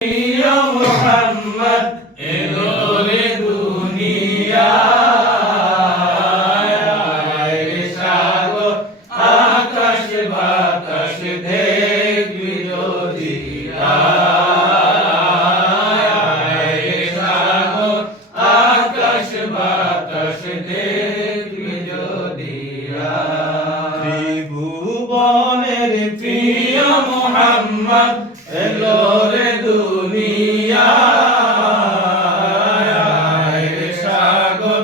Ya Muhammad elore দুনিয়ায় সাগর আকাশ বাতাস দেখবি যদি সাগর আকাশ বাতাস দেখবি যদি ত্রিভুবনের প্রিয় মুহাম্মদ এলোরে দুনিয়ায় সাগর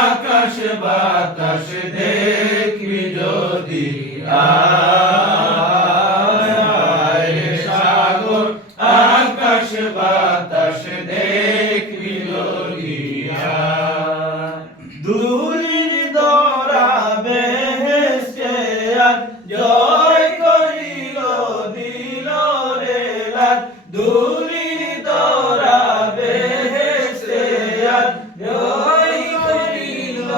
আকাশ বাতাস দেখবি যদি সাগর আকাশ বাতাস দেখবি যদি দূরের দরা বেহেশতে আর জয় করিল দিল রে লাল দূরের দরা বেহেশতে আর জয় করিল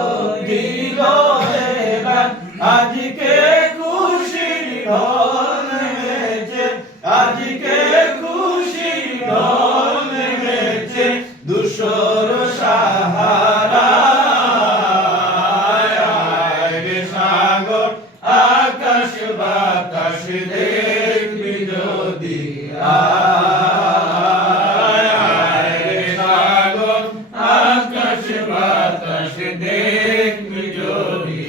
দিল রে লাল আজকে খুশির ঢল নেমেছে আজকে খুশির ঢল নেমেছে দুশোর সাহারা সাগর আকাশ বাতাস দেখবি যদি সাগর আকাশ বাতাস দেখবি যদি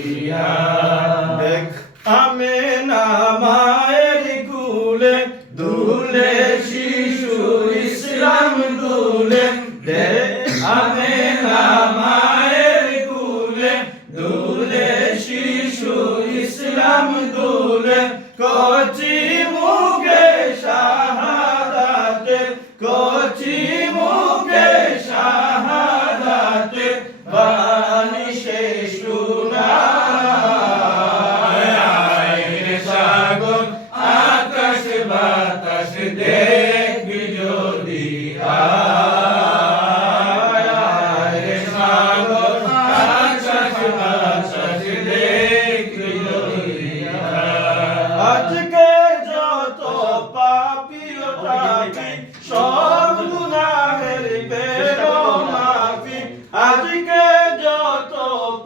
দেখ আমেনা মায়ের কুলে দুলে শিশু ইসলাম দুলে দেখ আমেনা মায়ের কুলে দুলে শিশু ইসলাম দুলে কচি মুখে শাহাদাতে কচি মুখে শাহাদাতে বাণী শেষ সাগর আকাশ বাতাস দেখবি যদি সাগর আকাশ বাতাস দেখবি যদি আজকে যত পাপী ও তাপী সব গুনাহের পেল মাফি আজকে যত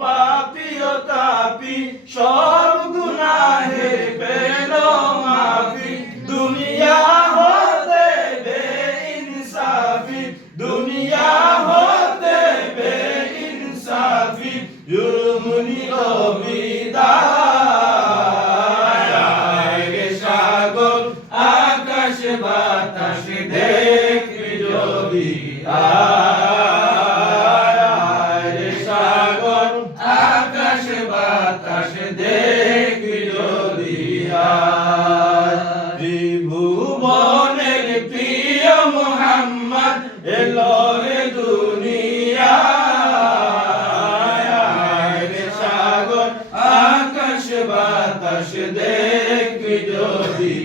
পাপী ও তাপী সব গুনাহের পেল মাফি দুনিয়া হতে বেইনসাফি দুনিয়া হতে বেইনসাফি জুলুম নিল বিদায় সাগর আকাশ বাতাস দেখবি যদি সাগর আকাশ বাতাস দেখবি যদি ত্রিভুবনের প্রিয় মুহাম্মদ এলোরে দুনিয়ায় সাগর আকাশ বাতাস দেখবি যদি